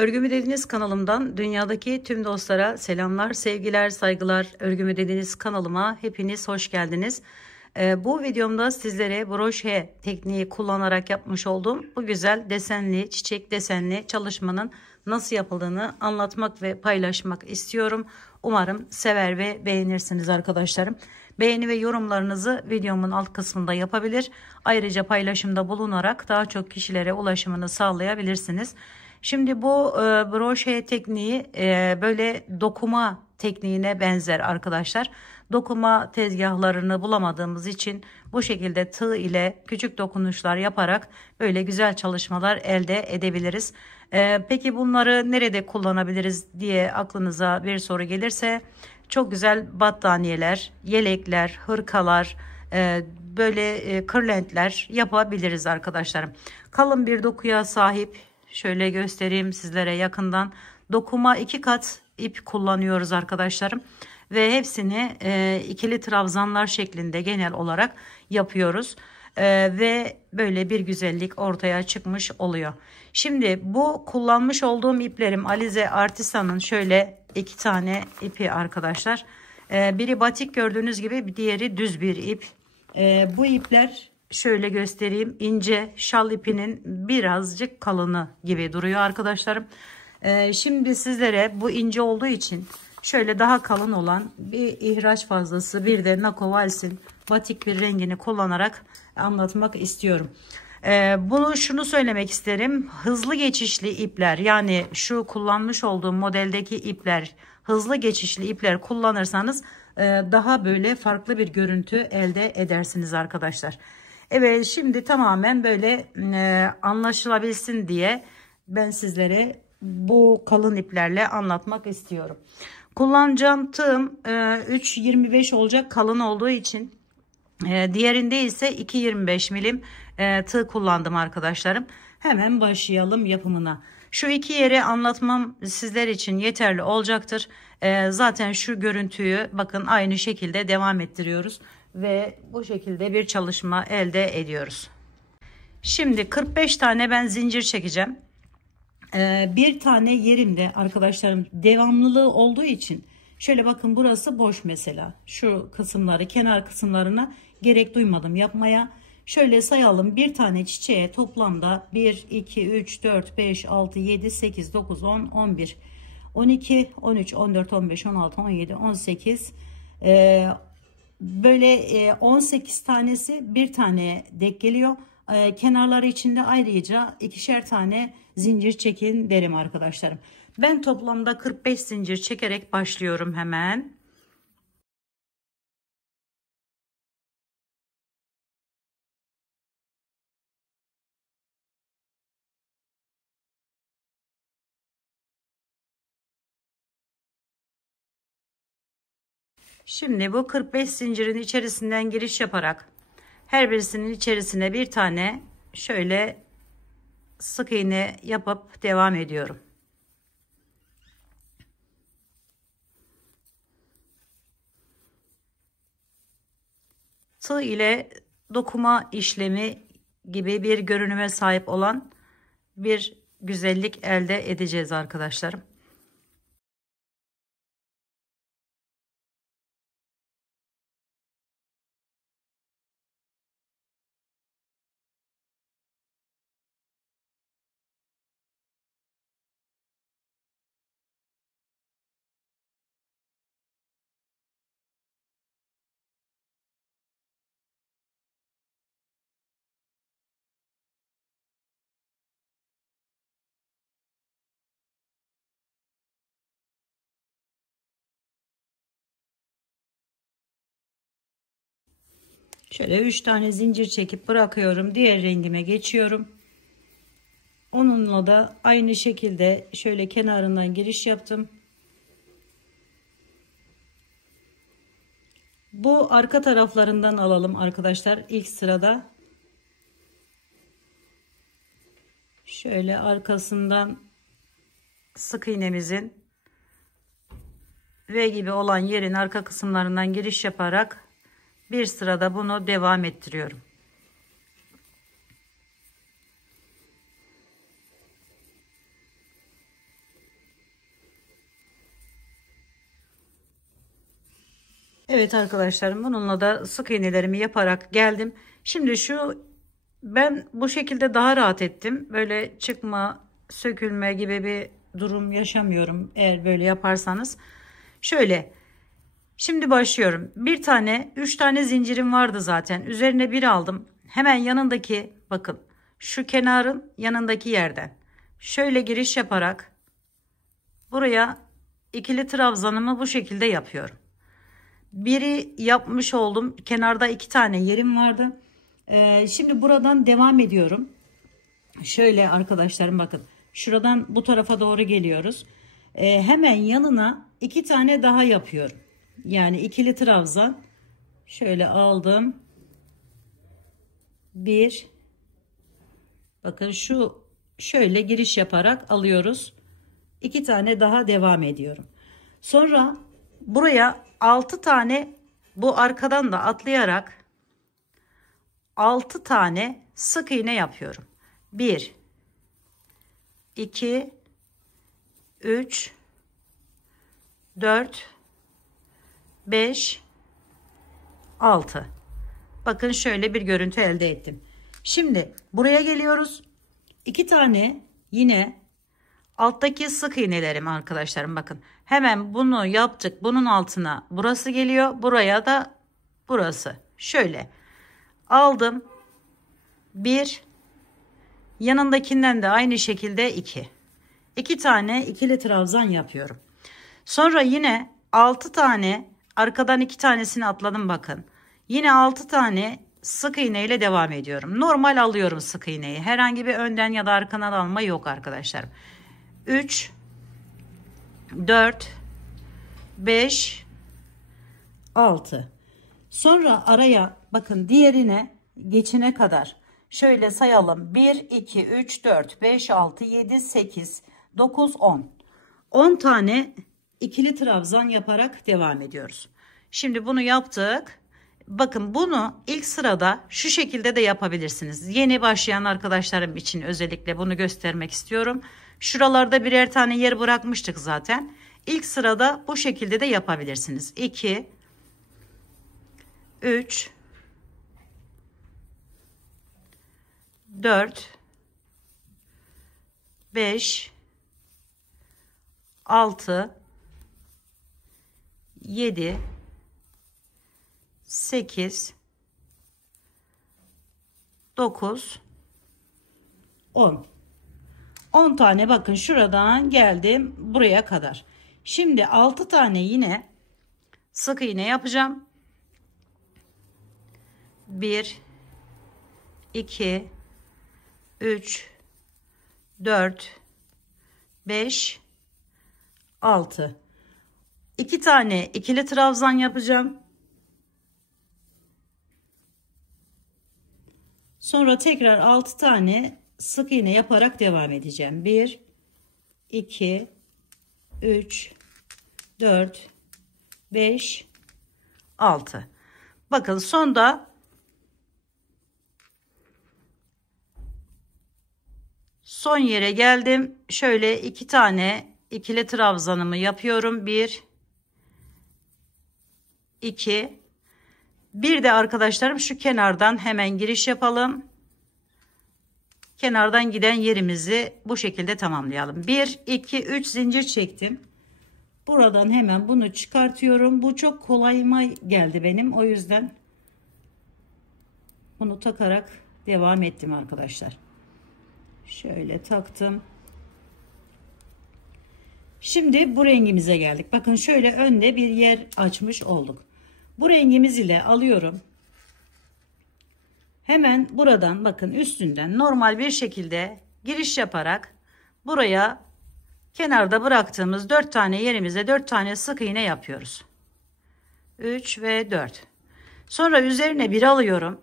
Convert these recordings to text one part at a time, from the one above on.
Örgümü Dediniz kanalımdan dünyadaki tüm dostlara selamlar, sevgiler, saygılar. Örgümü Dediniz kanalıma hepiniz hoş geldiniz. Bu videomda sizlere broşe tekniği kullanarak yapmış olduğum bu güzel desenli, çiçek desenli çalışmanın nasıl yapıldığını anlatmak ve paylaşmak istiyorum. Umarım sever ve beğenirsiniz arkadaşlarım. Beğeni ve yorumlarınızı videomun alt kısmında yapabilir. Ayrıca paylaşımda bulunarak daha çok kişilere ulaşımını sağlayabilirsiniz. Şimdi bu broşe tekniği böyle dokuma tekniğine benzer arkadaşlar. Dokuma tezgahlarını bulamadığımız için bu şekilde tığ ile küçük dokunuşlar yaparak böyle güzel çalışmalar elde edebiliriz. Peki bunları nerede kullanabiliriz diye aklınıza bir soru gelirse çok güzel battaniyeler, yelekler, hırkalar, böyle kırlentler yapabiliriz arkadaşlarım. Kalın bir dokuya sahip. Şöyle göstereyim sizlere yakından. Dokuma 2 kat ip kullanıyoruz arkadaşlarım. Ve hepsini ikili trabzanlar şeklinde genel olarak yapıyoruz. Ve böyle bir güzellik ortaya çıkmış oluyor. Şimdi bu kullanmış olduğum iplerim Alize Artisan'ın şöyle 2 tane ipi arkadaşlar. Biri batik gördüğünüz gibi, diğeri düz bir ip. Bu ipler şöyle göstereyim, ince şal ipinin birazcık kalını gibi duruyor arkadaşlarım. Şimdi sizlere bu ince olduğu için şöyle daha kalın olan bir ihraç fazlası, bir de Nako Vals'in batik bir rengini kullanarak anlatmak istiyorum. Şunu söylemek isterim, hızlı geçişli ipler, yani şu kullanmış olduğum modeldeki ipler, hızlı geçişli ipler kullanırsanız daha böyle farklı bir görüntü elde edersiniz arkadaşlar. Evet, şimdi tamamen böyle anlaşılabilsin diye ben sizlere bu kalın iplerle anlatmak istiyorum. Kullanacağım tığım 3.25 olacak, kalın olduğu için. Diğerinde ise 2.25 milim tığ kullandım arkadaşlarım. Hemen başlayalım yapımına. Şu iki yeri anlatmam sizler için yeterli olacaktır. Zaten şu görüntüyü bakın aynı şekilde devam ettiriyoruz ve bu şekilde bir çalışma elde ediyoruz. Şimdi 45 tane ben zincir çekeceğim. Bir tane yerimde arkadaşlarım devamlılığı olduğu için şöyle bakın, burası boş mesela. Şu kısımları, kenar kısımlarına gerek duymadım yapmaya. Şöyle sayalım, bir tane çiçeğe toplamda 1 2 3 4 5 6 7 8 9 10 11 12 13 14 15 16 17 18 böyle 18 tanesi bir tane denk geliyor. Kenarları içinde ayrıca ikişer tane zincir çekin derim arkadaşlarım. Ben toplamda 45 zincir çekerek başlıyorum hemen. Şimdi bu 45 zincirin içerisinden giriş yaparak her birisinin içerisine bir tane şöyle sık iğne yapıp devam ediyorum. Tığ ile dokuma işlemi gibi bir görünüme sahip olan bir güzellik elde edeceğiz arkadaşlarım. Şöyle 3 tane zincir çekip bırakıyorum. Diğer rengime geçiyorum. Onunla da aynı şekilde şöyle kenarından giriş yaptım. Bu arka taraflarından alalım arkadaşlar. İlk sırada şöyle arkasından sık iğnemizin V gibi olan yerin arka kısımlarından giriş yaparak bir sırada bunu devam ettiriyorum. Evet arkadaşlarım, bununla da sık iğnelerimi yaparak geldim. Şimdi ben bu şekilde daha rahat ettim. Böyle çıkma, sökülme gibi bir durum yaşamıyorum eğer böyle yaparsanız. Şöyle, şimdi başlıyorum. Bir tane, 3 tane zincirim vardı zaten. Üzerine bir aldım. Hemen yanındaki, bakın şu kenarın yanındaki yerden şöyle giriş yaparak buraya ikili trabzanımı bu şekilde yapıyorum. Biri yapmış oldum. Kenarda 2 tane yerim vardı. Şimdi buradan devam ediyorum. Şöyle arkadaşlarım, bakın. Şuradan bu tarafa doğru geliyoruz. Hemen yanına 2 tane daha yapıyorum. Yani ikili trabzan. Şöyle aldım. Bir. Bakın şöyle giriş yaparak alıyoruz. 2 tane daha devam ediyorum. Sonra buraya 6 tane, bu arkadan da atlayarak 6 tane sık iğne yapıyorum. 1 2 3 4 5 6. Bakın şöyle bir görüntü elde ettim. Şimdi buraya geliyoruz. 2 tane yine alttaki sık iğnelerim arkadaşlarım, bakın. Hemen bunu yaptık. Bunun altına burası geliyor. Buraya da burası. Şöyle aldım. 1, yanındakinden de aynı şekilde 2. 2 tane ikili trabzan yapıyorum. Sonra yine 6 tane, arkadan 2 tanesini atladım, bakın. Yine 6 tane sık iğne ile devam ediyorum. Normal alıyorum sık iğneyi. Herhangi bir önden ya da arkadan alma yok arkadaşlar. 3 4 5 6. Sonra araya, bakın, diğerine geçene kadar şöyle sayalım. 1 2 3 4 5 6 7 8 9 10. 10 tane ikili trabzan yaparak devam ediyoruz. Şimdi bunu yaptık. Bakın, bunu ilk sırada şu şekilde de yapabilirsiniz. Yeni başlayan arkadaşlarım için özellikle bunu göstermek istiyorum. Şuralarda birer tane yer bırakmıştık zaten. İlk sırada bu şekilde de yapabilirsiniz. 2 3 4 5 6 7 8 9 10. 10 tane, bakın şuradan geldim buraya kadar. Şimdi 6 tane yine sık iğne yapacağım. 1 2 3 4 5 6. 2 tane ikili trabzan yapacağım. Sonra tekrar 6 tane sık iğne yaparak devam edeceğim. 1 2 3 4 5 6. Bakın sonda son yere geldim. Şöyle 2 tane ikili trabzanımı yapıyorum. 1 2. Bir de arkadaşlarım şu kenardan hemen giriş yapalım. Kenardan giden yerimizi bu şekilde tamamlayalım. 1 2 3 zincir çektim. Buradan hemen bunu çıkartıyorum. Bu çok kolayıma geldi benim. O yüzden bunu takarak devam ettim arkadaşlar. Şöyle taktım. Şimdi bu rengimize geldik. Bakın şöyle önde bir yer açmış olduk. Bu rengimiz ile alıyorum. Hemen buradan, bakın, üstünden normal bir şekilde giriş yaparak buraya kenarda bıraktığımız 4 tane yerimize 4 tane sık iğne yapıyoruz. 3 ve 4. Sonra üzerine bir alıyorum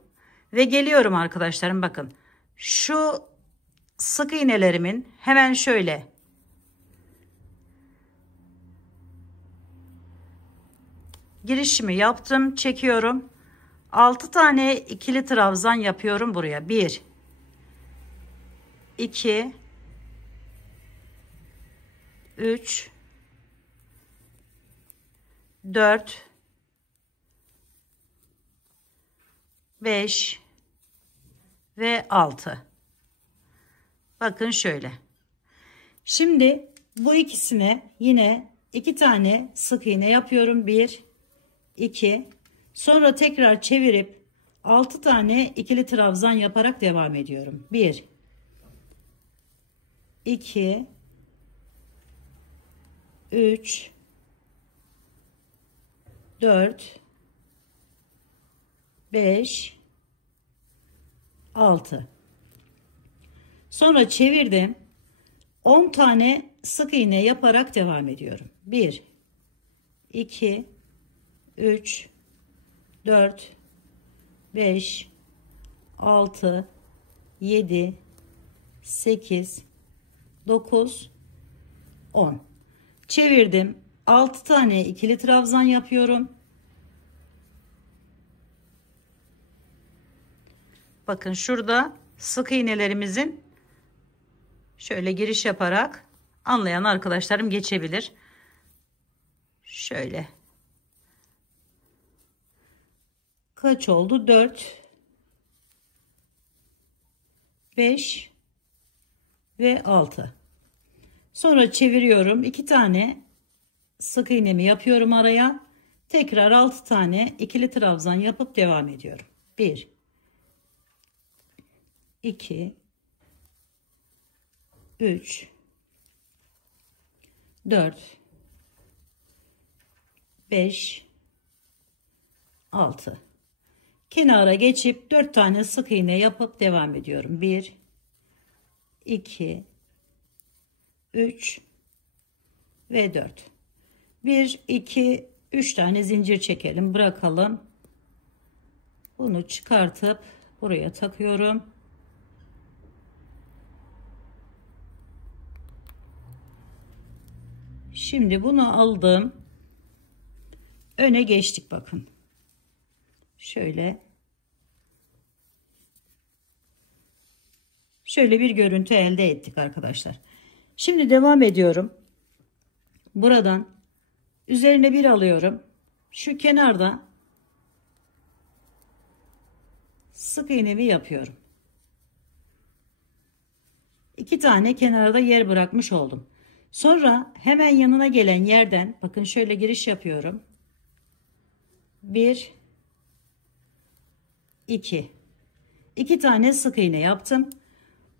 ve geliyorum arkadaşlarım, bakın. Şu sık iğnelerimin hemen şöyle girişimi yaptım, çekiyorum. 6 tane ikili trabzan yapıyorum buraya. 1 2 3 4 5 ve 6. Bakın şöyle. Şimdi bu ikisine yine 2 tane sık iğne yapıyorum. 1, 2. Sonra tekrar çevirip 6 tane ikili trabzan yaparak devam ediyorum. 1, 2, 3, 4, 5, 6. Sonra çevirdim. 10 tane sık iğne yaparak devam ediyorum. 1, 2, 3, 4, 5, 6, 7, 8, 9, 10. Çevirdim. 6 tane ikili trabzan yapıyorum. Bakın şurada sık iğnelerimizin şöyle giriş yaparak anlayan arkadaşlarım geçebilir. Şöyle. Kaç oldu? 4, 5 ve 6. Sonra çeviriyorum. 2 tane sık iğnemi yapıyorum araya. Tekrar 6 tane ikili trabzan yapıp devam ediyorum. 1, 2, 3, 4, 5, 6. Kenara geçip 4 tane sık iğne yapıp devam ediyorum. 1, 2, 3 ve 4. 1, 2, 3 tane zincir çekelim. Bırakalım. Bunu çıkartıp buraya takıyorum. Şimdi bunu aldım. Öne geçtik bakın. Şöyle bir görüntü elde ettik arkadaşlar. Şimdi devam ediyorum. Buradan üzerine bir alıyorum. Şu kenarda sık iğnemi yapıyorum. 2 tane kenarda yer bırakmış oldum. Sonra hemen yanına gelen yerden bakın şöyle giriş yapıyorum. 1, 2. 2 tane sık iğne yaptım.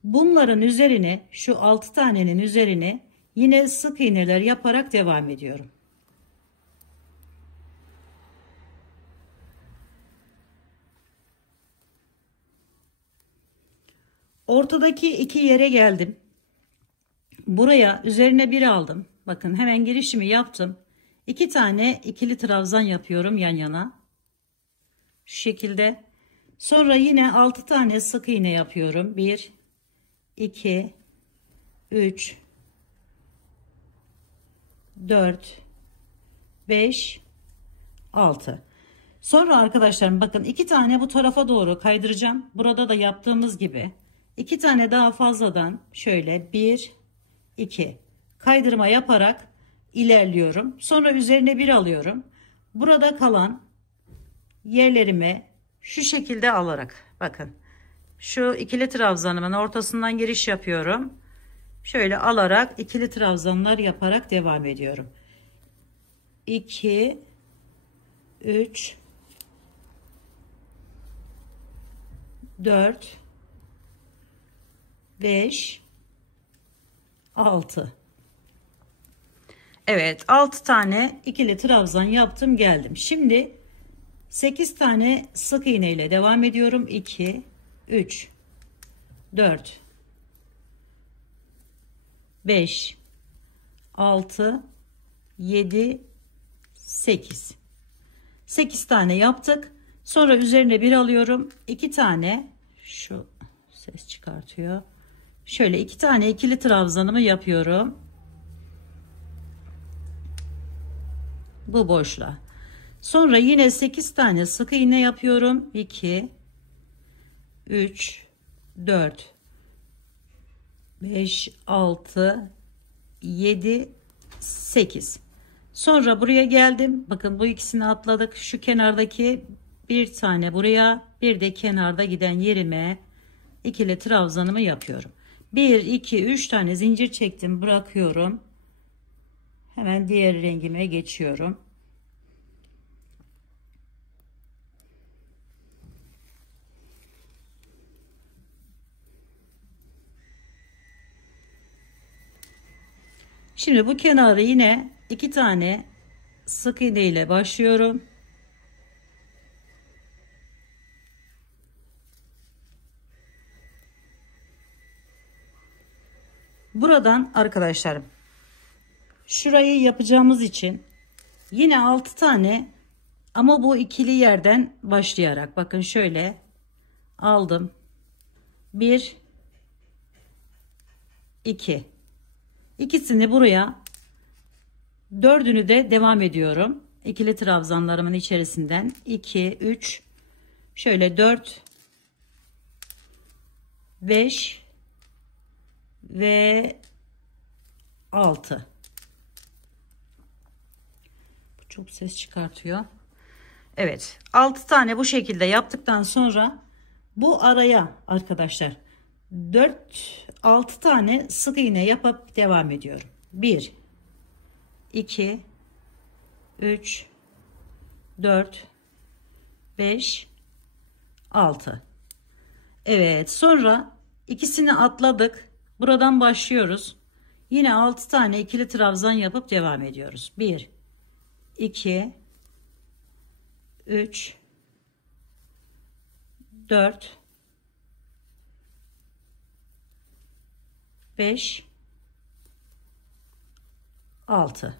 Bunların üzerine şu 6 tanenin üzerine yine sık iğneler yaparak devam ediyorum. Ortadaki iki yere geldim. Buraya üzerine bir aldım. Bakın hemen girişimi yaptım. 2 tane ikili trabzan yapıyorum yan yana. Şu şekilde. Sonra yine 6 tane sık iğne yapıyorum. 1, 2, 3, 4, 5, 6. Sonra arkadaşlarım bakın 2 tane bu tarafa doğru kaydıracağım. Burada da yaptığımız gibi 2 tane daha fazladan şöyle 1, 2 kaydırma yaparak ilerliyorum. Sonra üzerine bir alıyorum. Burada kalan yerlerime şu şekilde alarak bakın şu ikili trabzanımın ortasından giriş yapıyorum. Şöyle alarak ikili trabzanlar yaparak devam ediyorum. 2, 3, 4, 5, 6. Evet, 6 tane ikili trabzan yaptım geldim. Şimdi 8 tane sık iğne ile devam ediyorum. 2, 3, 4, 5, 6, 7, 8. 8 tane yaptık. Sonra üzerine bir alıyorum. 2 tane şu ses çıkartıyor. Şöyle 2 tane ikili trabzanımı yapıyorum. Bu boşluğa. Sonra yine 8 tane sık iğne yapıyorum. 2, 3, 4, 5, 6, 7, 8. Sonra buraya geldim. Bakın bu ikisini atladık. Şu kenardaki bir tane buraya, bir de kenarda giden yerime ikili trabzanımı yapıyorum. 1 2 3 tane zincir çektim, bırakıyorum. Hemen diğer rengime geçiyorum. Şimdi bu kenarı yine 2 tane sık iğne ile başlıyorum. Buradan arkadaşlarım, şurayı yapacağımız için yine 6 tane, ama bu ikili yerden başlayarak bakın şöyle aldım. 1 2, ikisini buraya, dördünü de devam ediyorum. İkili trabzanlarımın içerisinden 2 3, şöyle 4 5 ve 6. Bu çok ses çıkartıyor. Evet, 6 tane bu şekilde yaptıktan sonra bu araya arkadaşlar 4-6 tane sık iğne yapıp devam ediyorum. 1 2 3 4 5 6. Evet, sonra ikisini atladık. Buradan başlıyoruz. Yine 6 tane ikili trabzan yapıp devam ediyoruz. 1 2 3 4 5 6.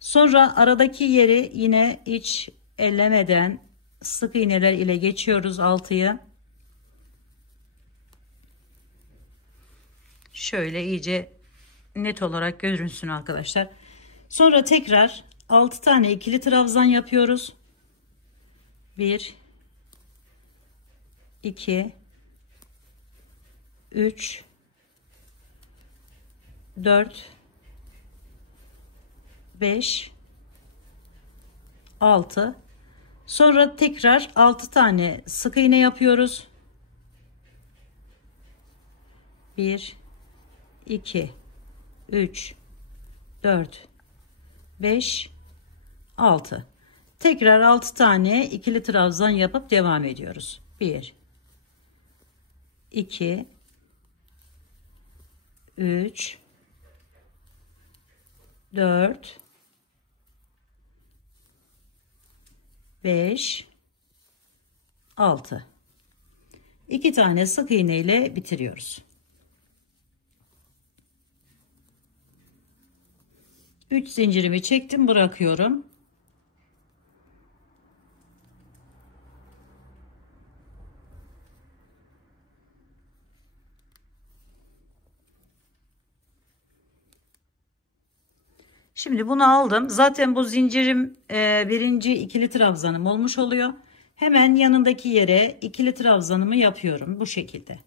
Sonra aradaki yeri yine hiç ellemeden sık iğneler ile geçiyoruz 6'yı. Şöyle iyice net olarak görünsün arkadaşlar. Sonra tekrar 6 tane ikili trabzan yapıyoruz. 1 2 3 4 5 6. Sonra tekrar 6 tane sık iğne yapıyoruz. 1 2 3 4 5 6. Tekrar 6 tane ikili trabzan yapıp devam ediyoruz. 1 2 3 4 5 6. 2 tane sık iğne ile bitiriyoruz. 3 zincirimi çektim, bırakıyorum. Şimdi bunu aldım. Zaten bu zincirim birinci ikili trabzanım olmuş oluyor. Hemen yanındaki yere ikili trabzanımı yapıyorum bu şekilde.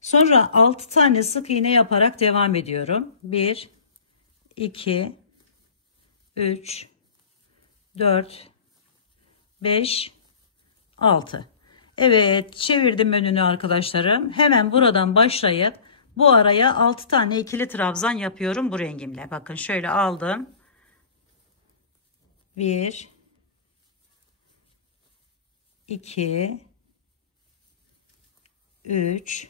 Sonra 6 tane sık iğne yaparak devam ediyorum. 1 2 3 4 5 6. Evet, çevirdim önünü arkadaşlarım. Hemen buradan başlayıp bu araya 6 tane ikili trabzan yapıyorum bu rengimle. Bakın şöyle aldım. 1 2 3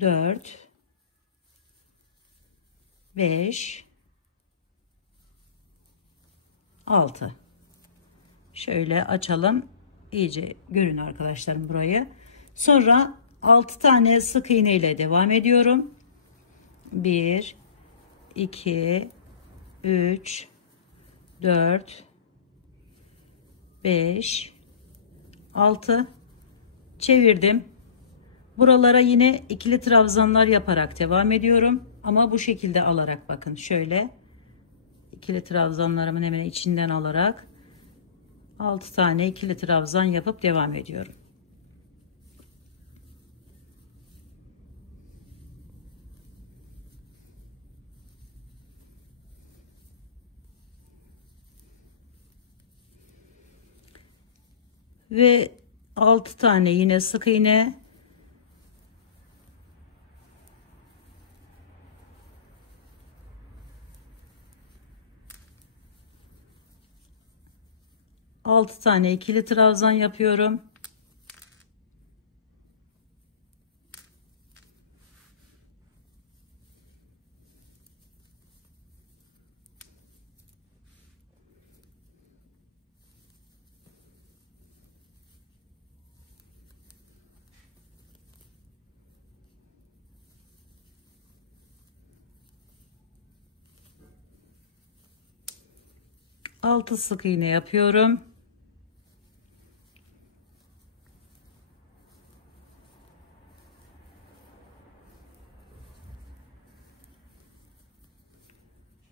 4 5 6. Şöyle açalım, iyice görün arkadaşlarım burayı. Sonra 6 tane sık iğne ile devam ediyorum. 1 2 3 4 5 6. Çevirdim. Buralara yine ikili trabzanlar yaparak devam ediyorum. Ama bu şekilde alarak, bakın şöyle ikili trabzanlarımın hemen içinden alarak 6 tane ikili trabzan yapıp devam ediyorum. ve 6 tane yine sık iğne. Altı tane ikili trabzan yapıyorum. Altı sık iğne yapıyorum.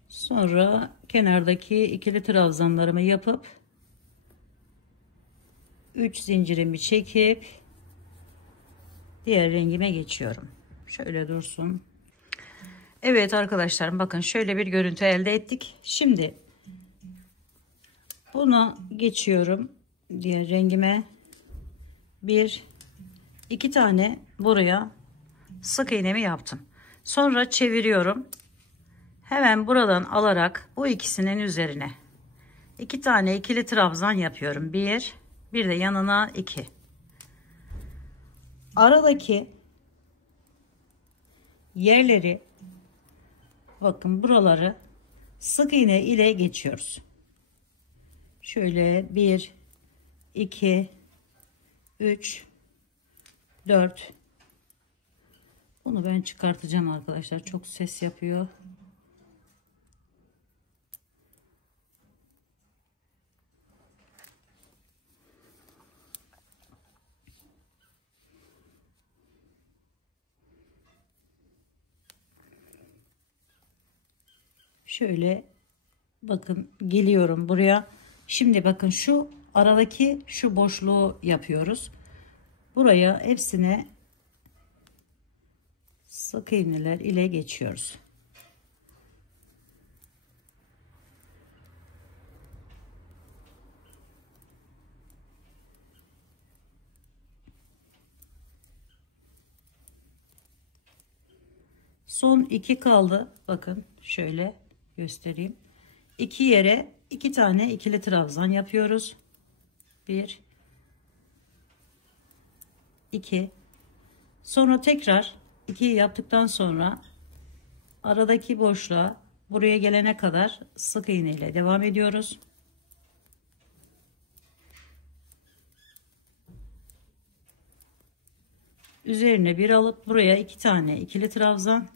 Sonra kenardaki ikili trabzanlarımı yapıp 3 zincirimi çekip diğer rengime geçiyorum. Şöyle dursun. Evet arkadaşlar, bakın şöyle bir görüntü elde ettik. Şimdi bunu geçiyorum diğer rengime. Bir, iki tane buraya sık iğnemi yaptım. Sonra çeviriyorum. Hemen buradan alarak bu ikisinin üzerine 2 tane ikili trabzan yapıyorum. Bir de yanına 2. Aradaki yerleri, bakın buraları sık iğne ile geçiyoruz. Şöyle 1, 2, 3, 4. Bunu ben çıkartacağım arkadaşlar. Çok ses yapıyor. Şöyle bakın, geliyorum buraya. Şimdi bakın şu aradaki şu boşluğu yapıyoruz. Buraya hepsine sık iğneler ile geçiyoruz. Son 2 kaldı. Bakın şöyle göstereyim. 2 yere 2 tane ikili trabzan yapıyoruz. 1, 2. Sonra tekrar 2 yaptıktan sonra aradaki boşluğa buraya gelene kadar sık iğne ile devam ediyoruz. Üzerine bir alıp buraya 2 tane ikili trabzan.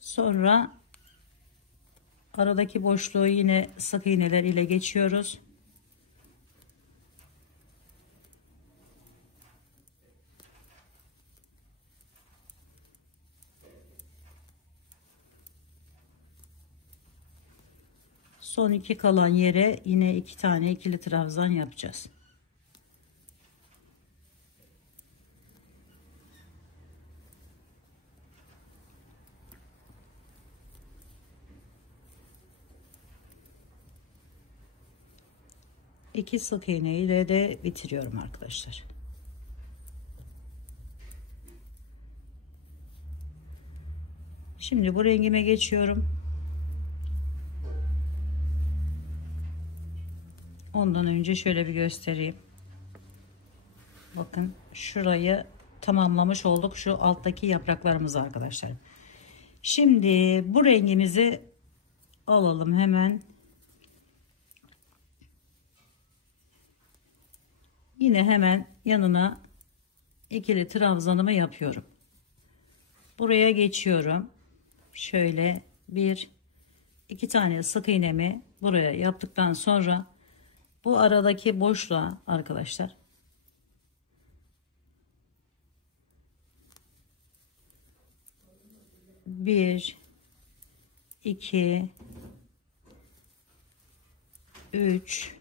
Sonra aradaki boşluğu yine sık iğneler ile geçiyoruz. Son 2 kalan yere yine 2 tane ikili trabzan yapacağız. İki sık iğne ile de bitiriyorum arkadaşlar. Şimdi bu rengime geçiyorum. Ondan önce şöyle bir göstereyim. Bakın şurayı tamamlamış olduk. Şu alttaki yapraklarımız arkadaşlar. Şimdi bu rengimizi alalım hemen. Yine hemen yanına ikili trabzanımı yapıyorum. Buraya geçiyorum. Şöyle 1, 2 tane sık iğnemi buraya yaptıktan sonra bu aradaki boşluğa arkadaşlar bir, 2, 3,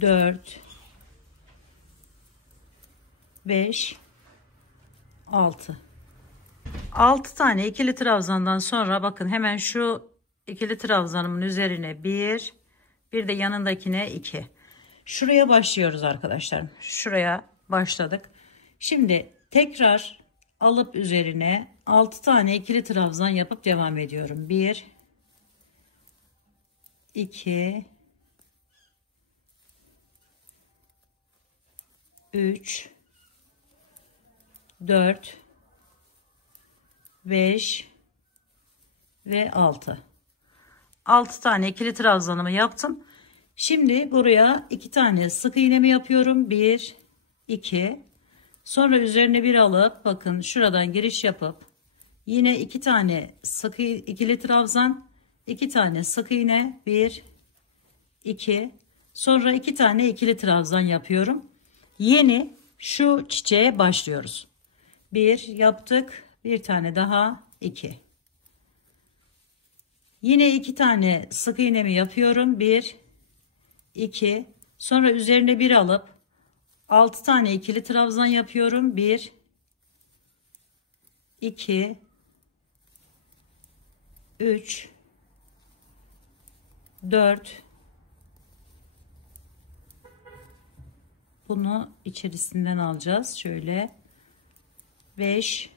4, 5, 6 tane ikili trabzandan sonra bakın hemen şu ikili trabzanımın üzerine bir de yanındakine 2. Şuraya başlıyoruz arkadaşlar. Şuraya başladık. Şimdi tekrar alıp üzerine 6 tane ikili trabzan yapıp devam ediyorum. 1 2 3 4 5 ve 6 tane ikili trabzanımı yaptım. Şimdi buraya 2 tane sık iğnemi yapıyorum. 1 2, sonra üzerine bir alıp bakın şuradan giriş yapıp yine 2 tane sık ikili trabzan, 2 tane sık iğne, 1 2, sonra 2 tane ikili trabzan yapıyorum. Yeni şu çiçeğe başlıyoruz. 1 yaptık, bir tane daha, 2. Yine 2 tane sık iğnemi yapıyorum. 1 2, sonra üzerine bir alıp 6 tane ikili trabzan yapıyorum. 1 2 3 4, bunu içerisinden alacağız. Şöyle 5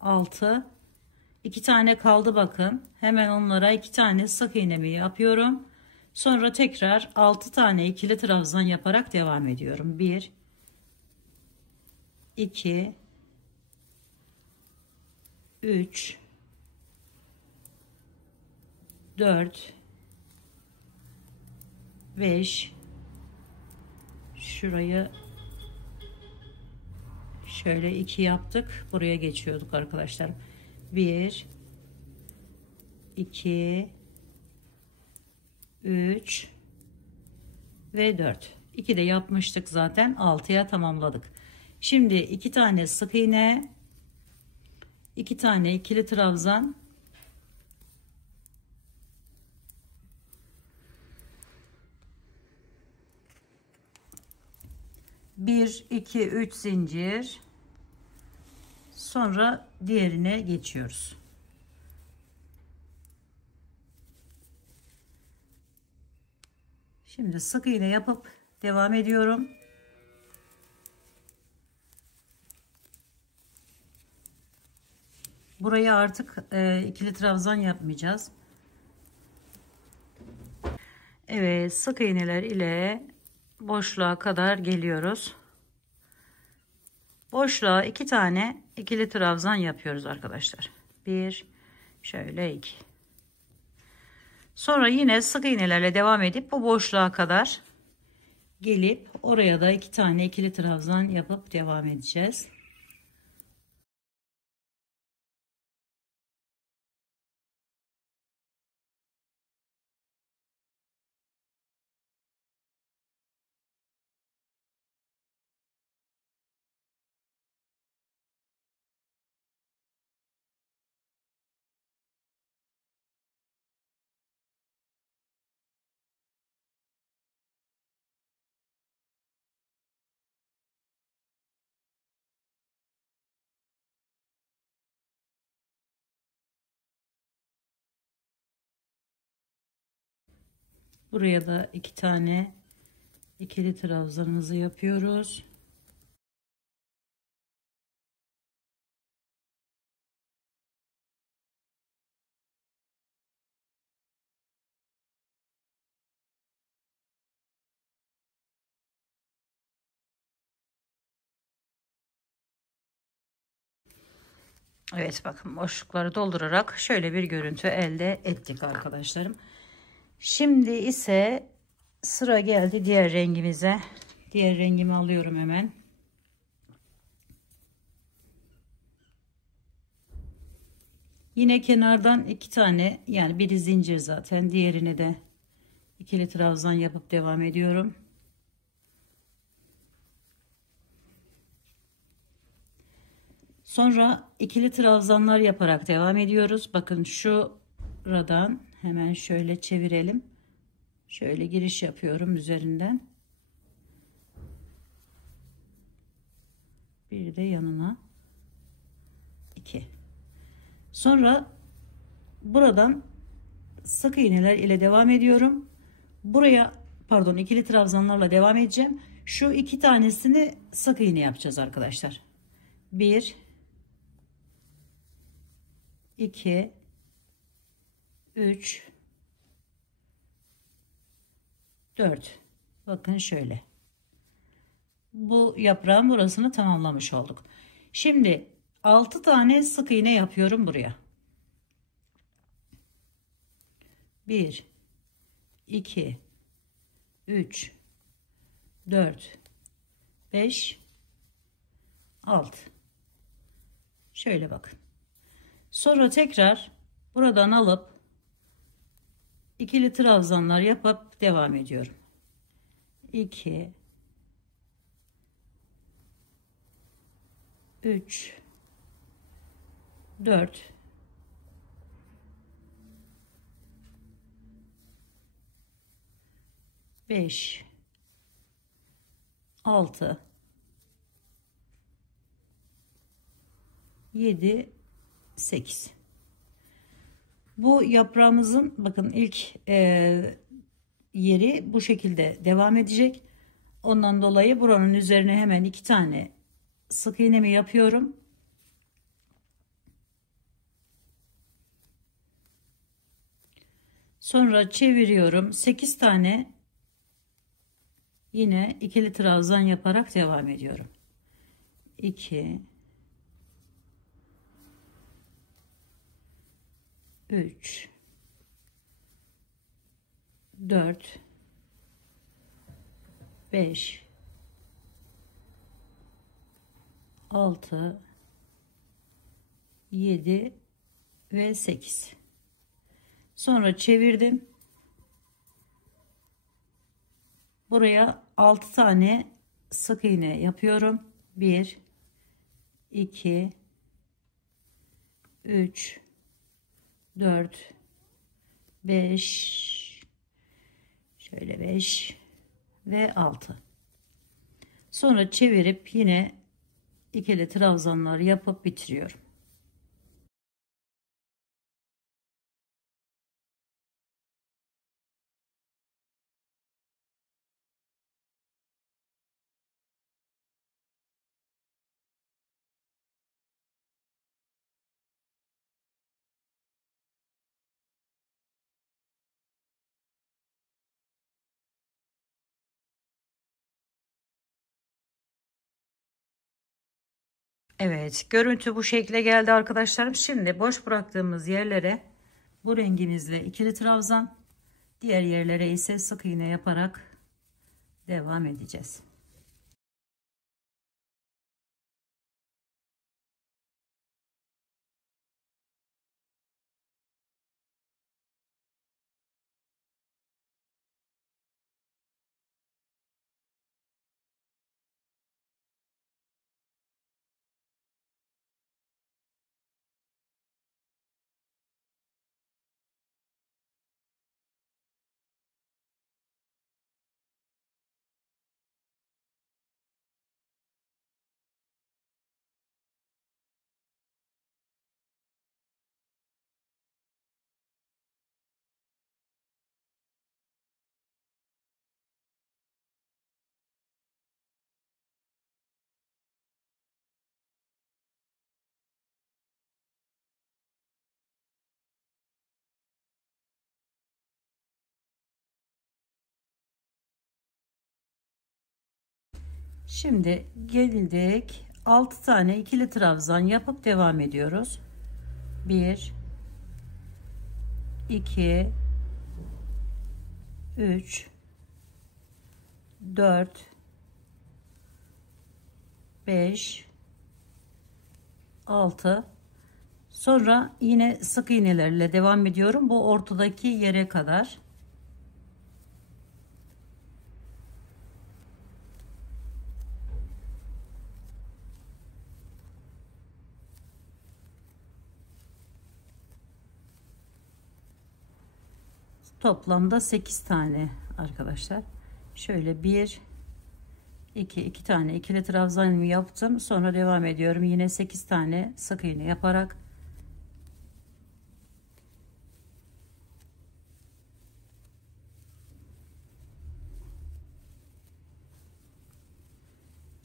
6, 2 tane kaldı bakın. Hemen onlara 2 tane sık iğnemi yapıyorum. Sonra tekrar 6 tane ikili trabzan yaparak devam ediyorum. 1 2 3 4 5, şurayı şöyle 2 yaptık. Buraya geçiyorduk arkadaşlar. 1 2 3 ve 4. 2 de yapmıştık zaten. 6'ya tamamladık. Şimdi 2 tane sık iğne, 2 tane ikili trabzan, 1 2 3 zincir, sonra diğerine geçiyoruz. Şimdi sık iğne yapıp devam ediyorum. Buraya artık ikili trabzan yapmayacağız. Evet, sık iğneler ile boşluğa kadar geliyoruz. Boşluğa 2 tane ikili trabzan yapıyoruz arkadaşlar. 1, şöyle 2. Sonra yine sık iğnelerle devam edip bu boşluğa kadar gelip oraya da 2 tane ikili trabzan yapıp devam edeceğiz. Buraya da 2 tane ikili trabzanımızı yapıyoruz. Evet, bakın boşlukları doldurarak şöyle bir görüntü elde ettik arkadaşlarım. Şimdi ise sıra geldi diğer rengimize. Diğer rengimi alıyorum hemen. Yine kenardan 2 tane, yani biri zincir zaten, diğerini de ikili trabzan yapıp devam ediyorum. Sonra ikili trabzanlar yaparak devam ediyoruz. Bakın şuradan hemen şöyle çevirelim. Şöyle giriş yapıyorum üzerinden. Bir de yanına 2. Sonra buradan sık iğneler ile devam ediyorum. Buraya pardon, ikili trabzanlarla devam edeceğim. Şu iki tanesini sık iğne yapacağız arkadaşlar. 1 2 3 4. Bakın şöyle. Bu yaprağın burasını tamamlamış olduk. Şimdi 6 tane sık iğne yapıyorum buraya. 1 2 3 4 5 6. Şöyle bakın. Sonra tekrar buradan alıp ikili trabzanlar yapıp devam ediyorum. 2 3 4 5 6 7 8. Bu yaprağımızın bakın ilk yeri bu şekilde devam edecek. Ondan dolayı buranın üzerine hemen 2 tane sık iğnemi yapıyorum. Sonra çeviriyorum. 8 tane yine ikili trabzan yaparak devam ediyorum. 2 3 4 5 6 7 ve 8. Sonra çevirdim. Buraya 6 tane sık iğne yapıyorum. 1 2 3 4 5 şöyle 5 ve 6. Sonra çevirip yine ikili trabzanlar yapıp bitiriyorum. Evet, görüntü bu şekilde geldi arkadaşlarım. Şimdi boş bıraktığımız yerlere bu rengimizle ikili trabzan, diğer yerlere ise sık iğne yaparak devam edeceğiz. Şimdi geldik, 6 tane ikili trabzan yapıp devam ediyoruz. 1 2 3 4 5 6. Sonra yine sık iğnelerle devam ediyorum bu ortadaki yere kadar. Toplamda 8 tane arkadaşlar. Şöyle 1 2 tane ikili trabzan yaptım. Sonra devam ediyorum. Yine 8 tane sık iğne yaparak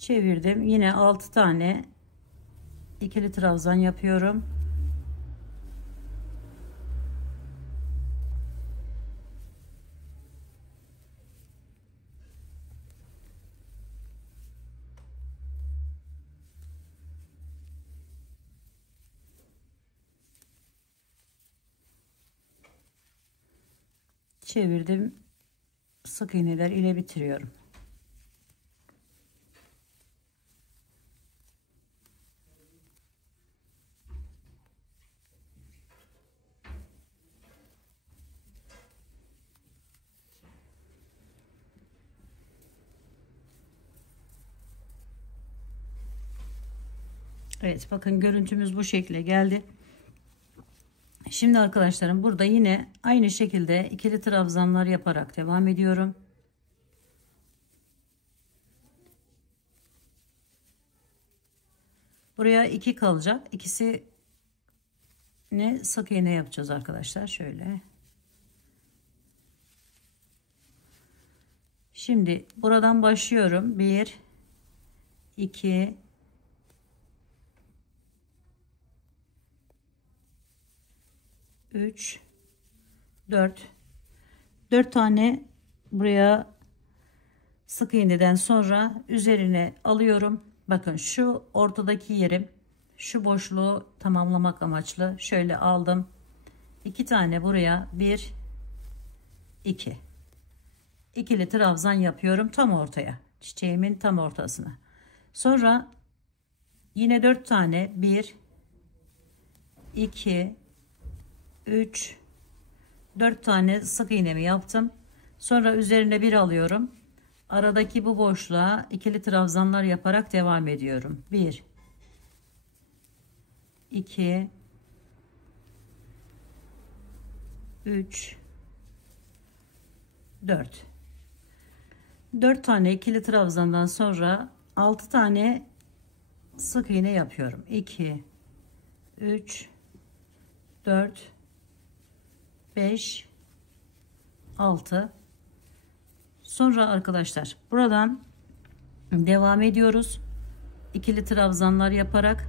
Çevirdim. Yine 6 tane ikili trabzan yapıyorum. Çevirdim. Sık iğneler ile bitiriyorum. Evet, bakın görüntümüz bu şekilde geldi. Şimdi arkadaşlarım, burada yine aynı şekilde ikili trabzanlar yaparak devam ediyorum. Buraya 2 kalacak. İkisi ne sık iğne yapacağız arkadaşlar. Şöyle. Şimdi buradan başlıyorum. 1 2 3 4 tane buraya sık iğneden sonra üzerine alıyorum. Bakın şu ortadaki yerim, şu boşluğu tamamlamak amaçlı şöyle aldım. 2 tane buraya, 1 2 ikili trabzan yapıyorum tam ortaya, çiçeğimin tam ortasına. Sonra yine 4 tane, 1 2 3 4 tane sık iğnemi yaptım. Sonra üzerine bir alıyorum. Aradaki bu boşluğa ikili trabzanlar yaparak devam ediyorum. 1 2 3 4 tane ikili trabzandan sonra 6 tane sık iğne yapıyorum. 2 3 4 5 6. Sonra arkadaşlar buradan devam ediyoruz. İkili trabzanlar yaparak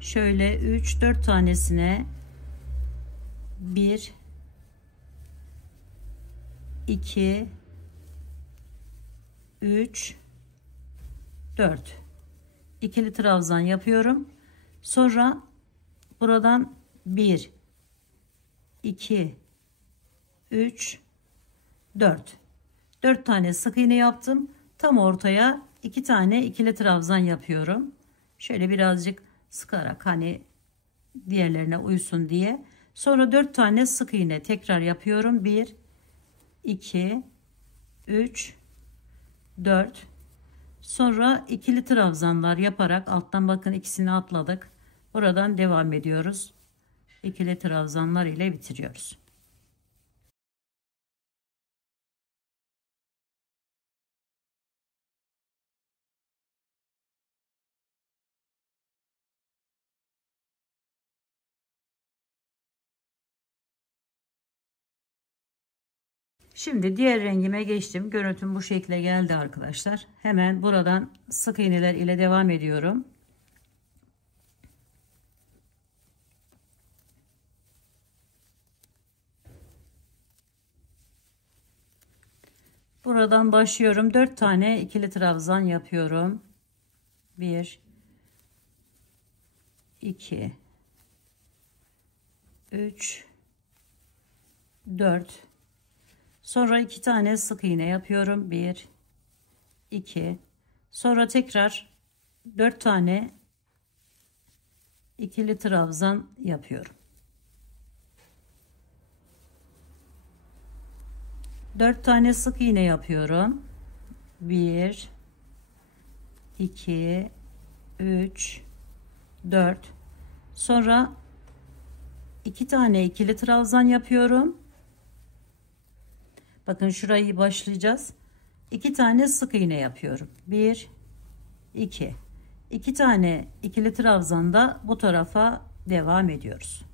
şöyle 3-4 tanesine 1 2 3 4 ikili trabzan yapıyorum. Sonra buradan 1 2 3 4 tane sık iğne yaptım. Tam ortaya 2 tane ikili trabzan yapıyorum. Şöyle birazcık sıkarak, hani diğerlerine uysun diye. Sonra 4 tane sık iğne tekrar yapıyorum. 1 2 3 4. Sonra ikili trabzanlar yaparak alttan bakın ikisini atladık. Buradan devam ediyoruz. İkili trabzanlar ile bitiriyoruz. Şimdi diğer rengime geçtim. Görüntüm bu şekilde geldi arkadaşlar. Hemen buradan sık iğneler ile devam ediyorum. Buradan başlıyorum. 4 tane ikili trabzan yapıyorum. 1 2 3 4. Sonra 2 tane sık iğne yapıyorum. 1 2. Sonra tekrar 4 tane ikili trabzan yapıyorum. 4 tane sık iğne yapıyorum. 1 2 3 4. Sonra 2 tane ikili trabzan yapıyorum. Bakın şurayı başlayacağız. 2 tane sık iğne yapıyorum. 1 2. 2 tane ikili trabzanda bu tarafa devam ediyoruz.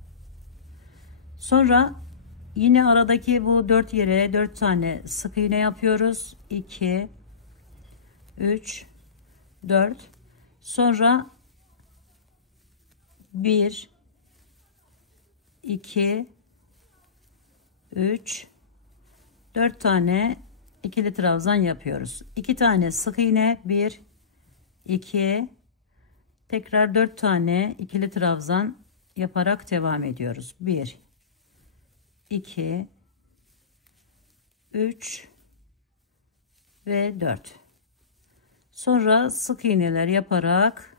Sonra yine aradaki bu 4 yere 4 tane sık iğne yapıyoruz. 2 3 4. Sonra 1, 2, 3, 4 tane ikili trabzan yapıyoruz. 2 tane sık iğne, 1, 2, tekrar 4 tane ikili trabzan yaparak devam ediyoruz. 1, 2, 3 ve 4. Sonra sık iğneler yaparak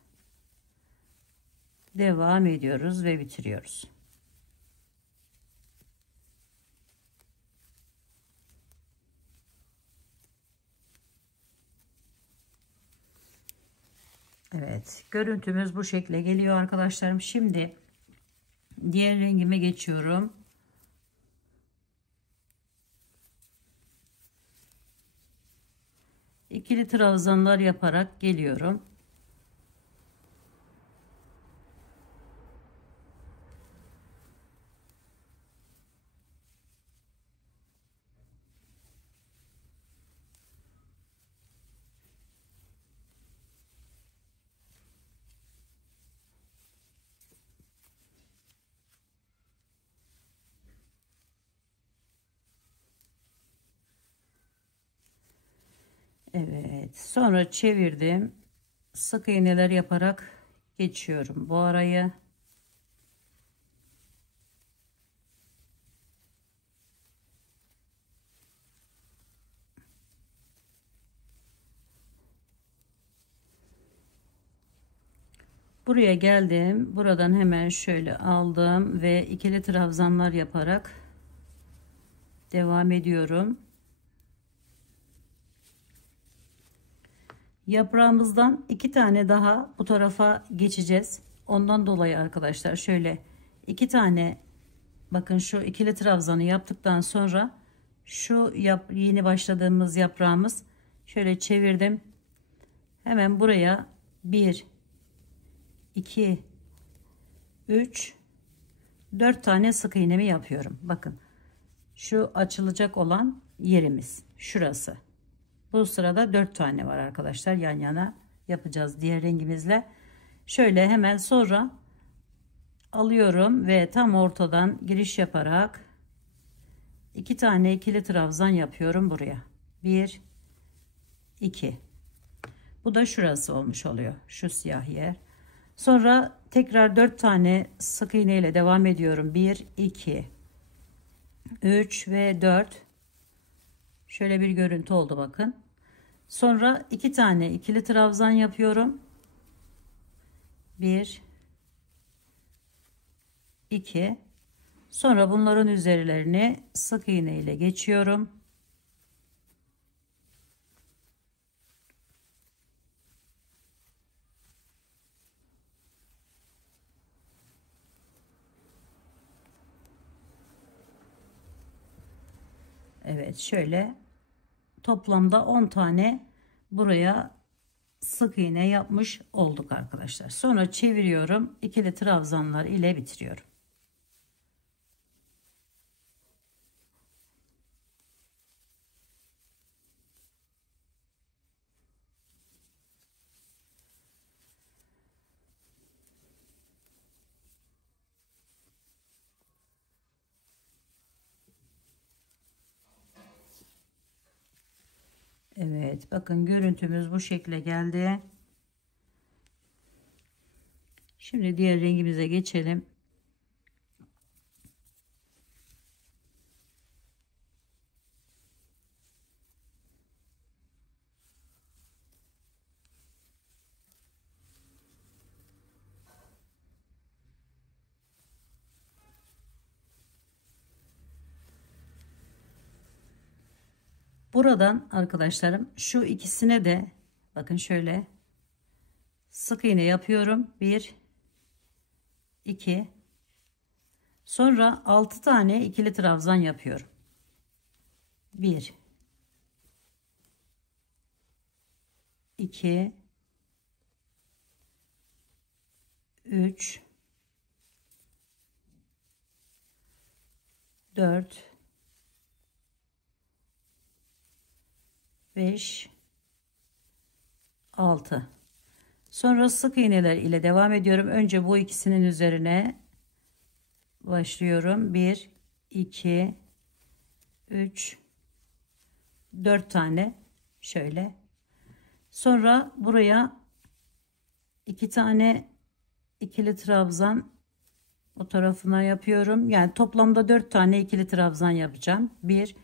devam ediyoruz ve bitiriyoruz. Evet, görüntümüz bu şekilde geliyor arkadaşlarım. Şimdi diğer rengime geçiyorum. İkili trabzanlar yaparak geliyorum. Evet, sonra çevirdim. Sık iğneler yaparak geçiyorum bu arayı. Buraya geldim. Buradan hemen şöyle aldım ve ikili trabzanlar yaparak devam ediyorum. Yaprağımızdan 2 tane daha bu tarafa geçeceğiz. Ondan dolayı arkadaşlar şöyle 2 tane, bakın şu ikili trabzanı yaptıktan sonra şu yeni başladığımız yaprağımız, şöyle çevirdim. Hemen buraya 1, 2, 3, 4 tane sık iğnemi yapıyorum. Bakın şu açılacak olan yerimiz şurası. Bu sırada 4 tane var arkadaşlar, yan yana yapacağız diğer rengimizle. Şöyle hemen sonra alıyorum ve tam ortadan giriş yaparak 2 tane ikili trabzan yapıyorum buraya. 1, 2. Bu da şurası olmuş oluyor, şu siyah yer. Sonra tekrar 4 tane sık iğne ile devam ediyorum. 1, 2, 3 ve 4. Şöyle bir görüntü oldu bakın. Sonra 2 tane ikili trabzan yapıyorum. 1, 2. Sonra bunların üzerlerine sık iğne ile geçiyorum. Evet, şöyle toplamda 10 tane buraya sık iğne yapmış olduk arkadaşlar. Sonra çeviriyorum. İkili trabzanlar ile bitiriyorum. Evet, bakın görüntümüz bu şekilde geldi. Şimdi diğer rengimize geçelim. Buradan arkadaşlarım şu ikisine de bakın şöyle sık iğne yapıyorum. 1, 2. Sonra 6 tane ikili trabzan yapıyorum. 1, 2, 3, 4, 5, 6. Sonra sık iğneler ile devam ediyorum. Önce bu ikisinin üzerine başlıyorum. 1, 2, 3, 4 tane şöyle. Sonra buraya 2 tane ikili trabzan o tarafına yapıyorum. Yani toplamda 4 tane ikili trabzan yapacağım. 1,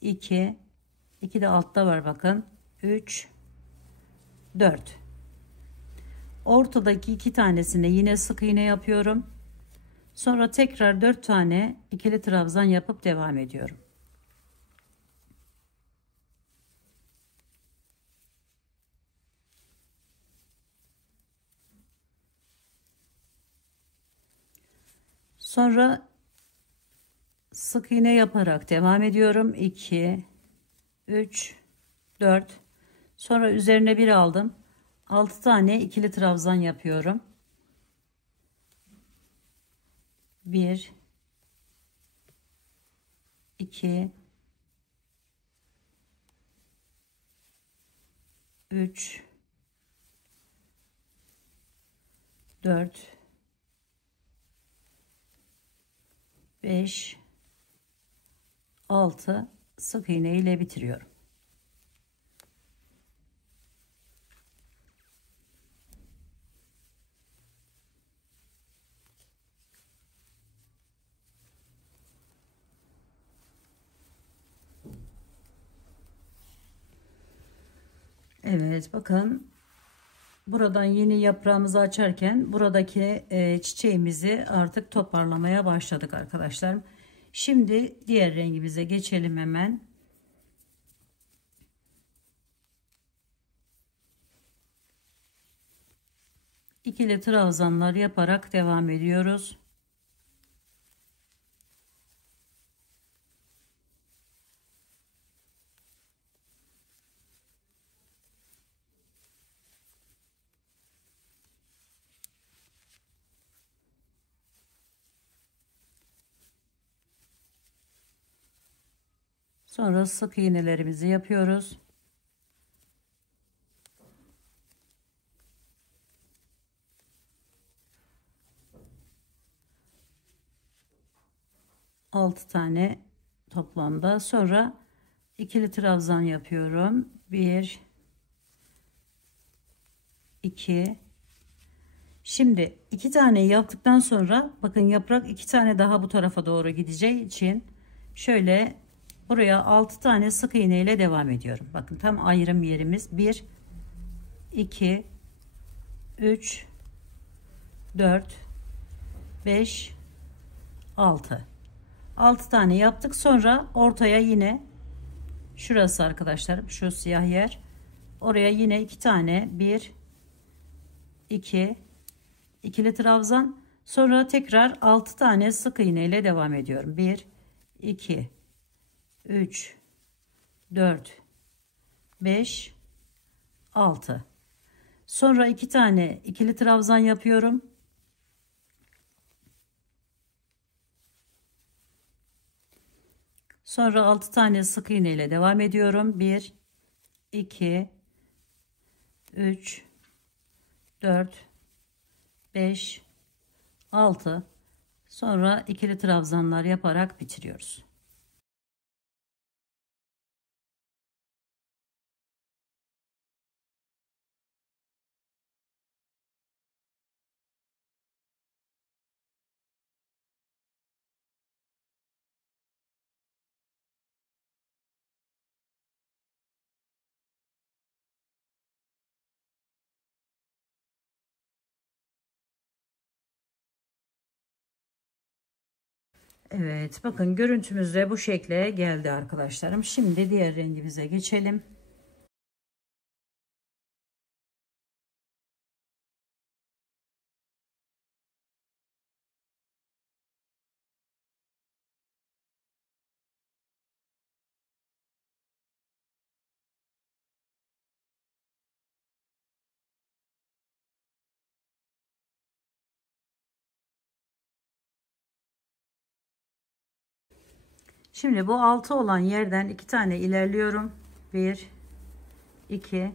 2, 2 de altta var bakın. 3, 4. Ortadaki 2 tanesine yine sık iğne yapıyorum. Sonra tekrar 4 tane ikili trabzan yapıp devam ediyorum. Sonra sık iğne yaparak devam ediyorum. 2, 3, 4. Sonra üzerine bir aldım. 6 tane ikili trabzan yapıyorum. 1, 2, 3, 4, 5, 6 sık iğne ile bitiriyorum. Evet, bakın buradan yeni yaprağımızı açarken buradaki çiçeğimizi artık toparlamaya başladık arkadaşlar. Şimdi diğer rengimize geçelim hemen. İkili trabzanlar yaparak devam ediyoruz. Sonra sık iğnelerimizi yapıyoruz. Altı tane toplamda. Sonra ikili trabzan yapıyorum. 1, 2. Şimdi 2 tane yaptıktan sonra bakın yaprak 2 tane daha bu tarafa doğru gideceği için şöyle buraya 6 tane sık iğne ile devam ediyorum. Bakın tam ayrım yerimiz. 1, 2, 3, 4, 5, 6. 6 tane yaptık. Sonra ortaya yine şurası arkadaşlar, şu siyah yer. Oraya yine 2 tane 1, 2, ikili trabzan. Sonra tekrar 6 tane sık iğne ile devam ediyorum. 1, 2, 3, 4, 5, 6. Sonra 2 tane ikili trabzan yapıyorum. Sonra 6 tane sık iğne ile devam ediyorum. 1, 2, 3, 4, 5, 6. Sonra ikili trabzanlar yaparak bitiriyoruz. Evet, bakın görüntümüz de bu şekle geldi arkadaşlarım. Şimdi diğer rengimize geçelim. Şimdi bu 6 olan yerden 2 tane ilerliyorum. 1, 2.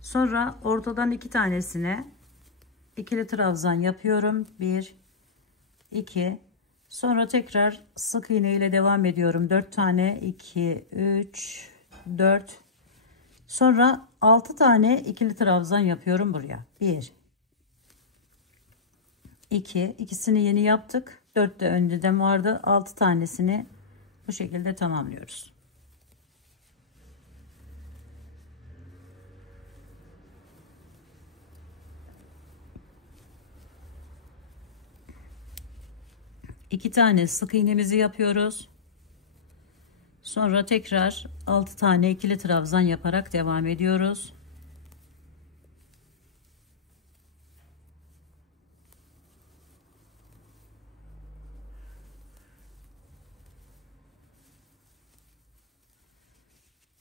Sonra ortadan 2 tanesine ikili trabzan yapıyorum. 1 2, sonra tekrar sık iğne ile devam ediyorum. 4 tane, 2 3 4, sonra 6 tane ikili trabzan yapıyorum buraya. 1 2, ikisini yeni yaptık. 4 de önceden vardı. 6 tanesini bu şekilde tamamlıyoruz. İki tane sık iğnemizi yapıyoruz. Sonra tekrar 6 tane ikili trabzan yaparak devam ediyoruz.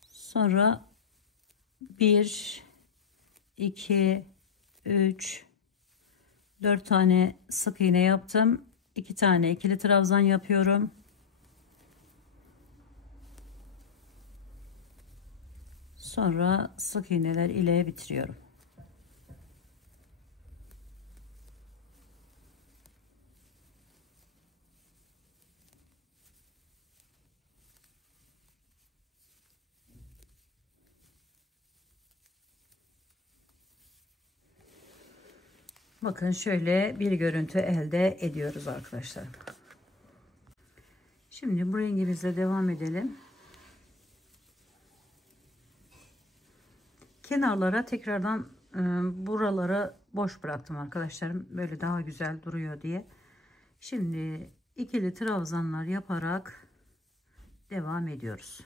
Sonra 1 2 3 4 tane sık iğne yaptım. 2 tane ikili trabzan yapıyorum. Sonra sık iğneler ile bitiriyorum. Bakın şöyle bir görüntü elde ediyoruz arkadaşlar. Şimdi bu rengimizle devam edelim. Kenarlara tekrardan buralara boş bıraktım arkadaşlarım. Böyle daha güzel duruyor diye. Şimdi ikili trabzanlar yaparak devam ediyoruz.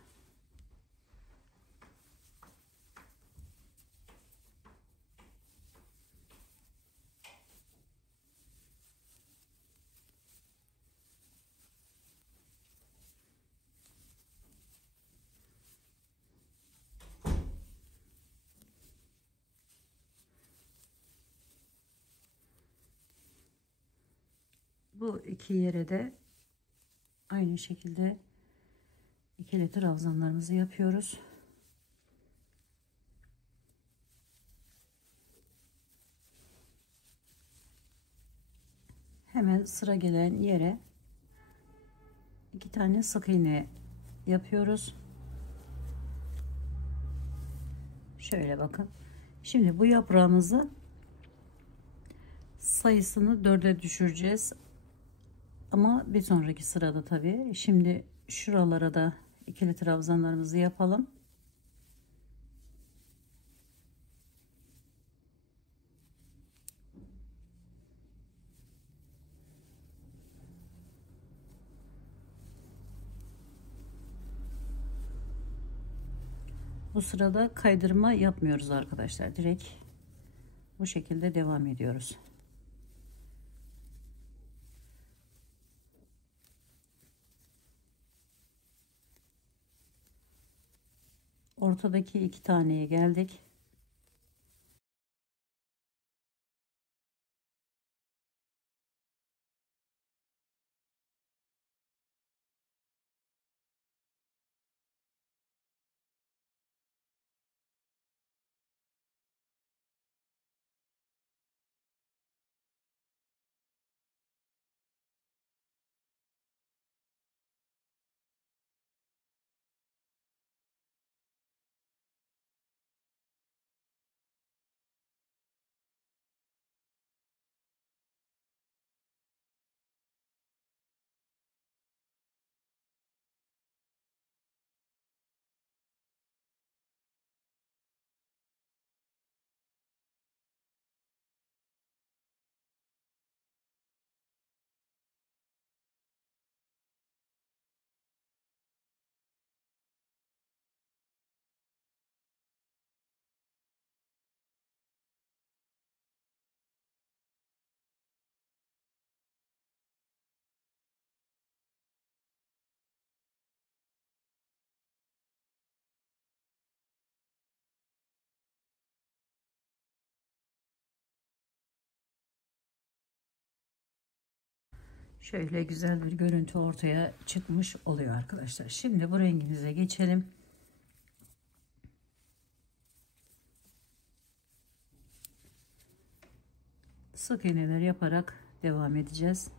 Bu iki yere de aynı şekilde ikili trabzanlarımızı yapıyoruz. Hemen sıra gelen yere 2 tane sık iğne yapıyoruz. Şöyle bakın. Şimdi bu yaprağımızı sayısını 4'e düşüreceğiz. Ama bir sonraki sırada tabii. Şimdi şuralara da ikili trabzanlarımızı yapalım. Bu sırada kaydırma yapmıyoruz arkadaşlar. Direkt bu şekilde devam ediyoruz. Ortadaki 2 taneye geldik. Şöyle güzel bir görüntü ortaya çıkmış oluyor arkadaşlar. Şimdi bu rengimize geçelim. sık iğneler yaparak devam edeceğiz.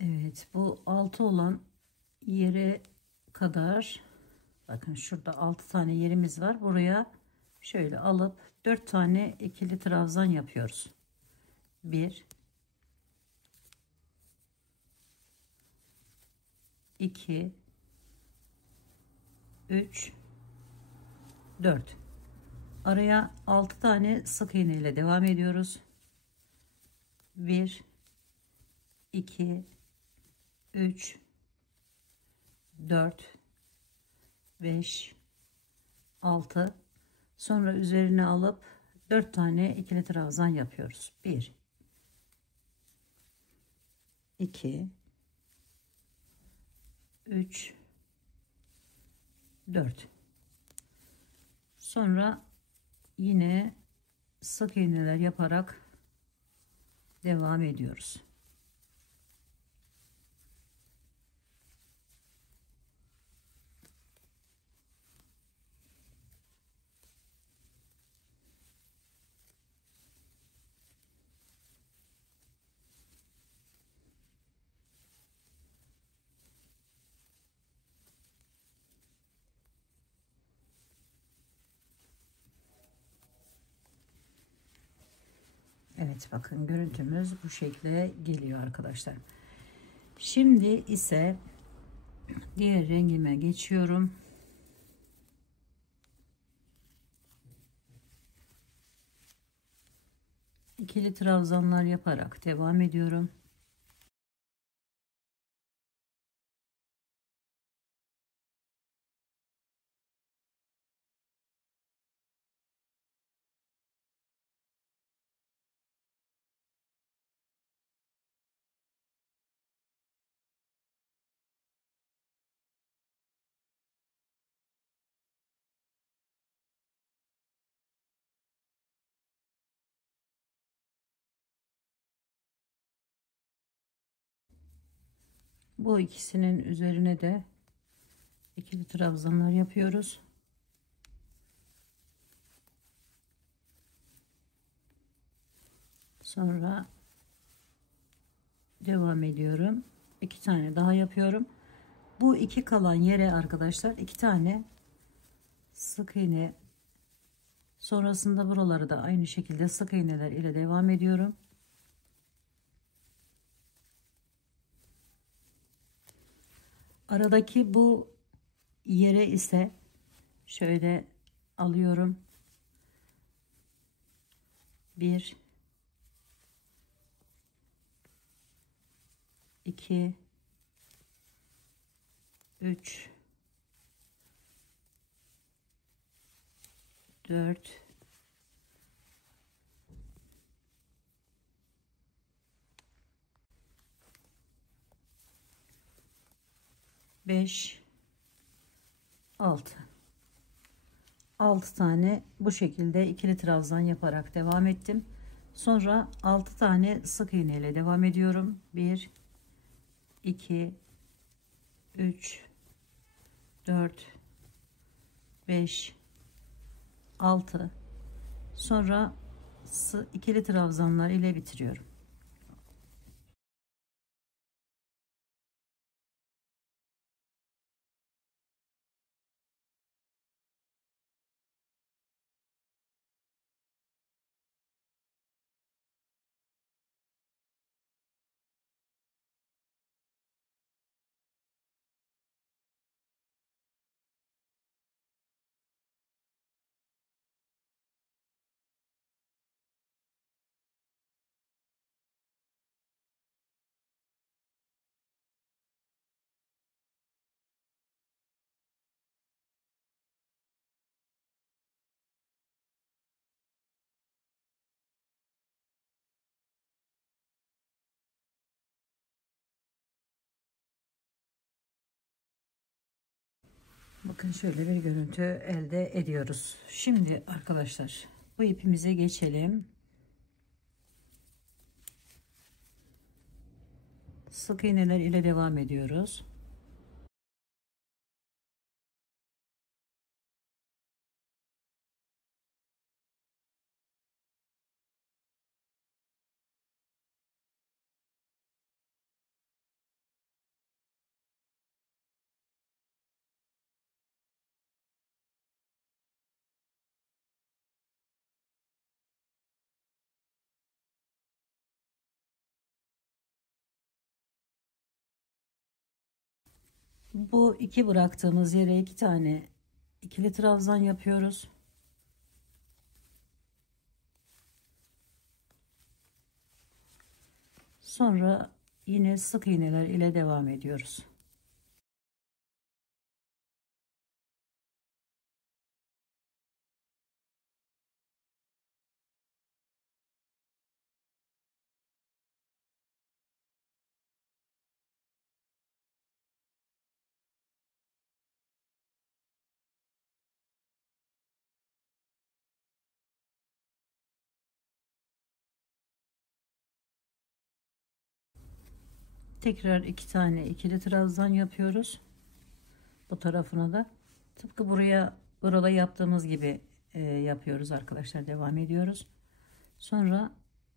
Evet, bu 6 olan yere kadar, bakın şurada 6 tane yerimiz var. Buraya şöyle alıp 4 tane ikili trabzan yapıyoruz. 1 2 3 4. Araya 6 tane sık iğne ile devam ediyoruz. 1 2 3 4 5 6. Sonra üzerine alıp 4 tane ikili trabzan yapıyoruz. 1 2 3 4. Sonra yine sık iğneler yaparak devam ediyoruz. Evet, bakın görüntümüz bu şekle geliyor arkadaşlar. Şimdi ise diğer rengime geçiyorum. İkili trabzanlar yaparak devam ediyorum. Bu ikisinin üzerine de ikili trabzanlar yapıyoruz. Sonra devam ediyorum. 2 tane daha yapıyorum. Bu iki kalan yere arkadaşlar 2 tane sık iğne, sonrasında buraları da aynı şekilde sık iğneler ile devam ediyorum. Aradaki bu yere ise şöyle alıyorum. 1 2 3 4 5 6. 6 tane bu şekilde ikili trabzan yaparak devam ettim. Sonra 6 tane sık iğne ile devam ediyorum. 1 2 3 4 5 6. Sonra ikili trabzanlar ile bitiriyorum. Bakın şöyle bir görüntü elde ediyoruz. Şimdi arkadaşlar bu ipimize geçelim. Sık iğneler ile devam ediyoruz. Bu iki bıraktığımız yere iki tane ikili trabzan yapıyoruz. Sonra yine sık iğneler ile devam ediyoruz. Tekrar iki tane ikili trabzan yapıyoruz. Bu tarafına da tıpkı burada yaptığımız gibi yapıyoruz arkadaşlar. Devam ediyoruz. Sonra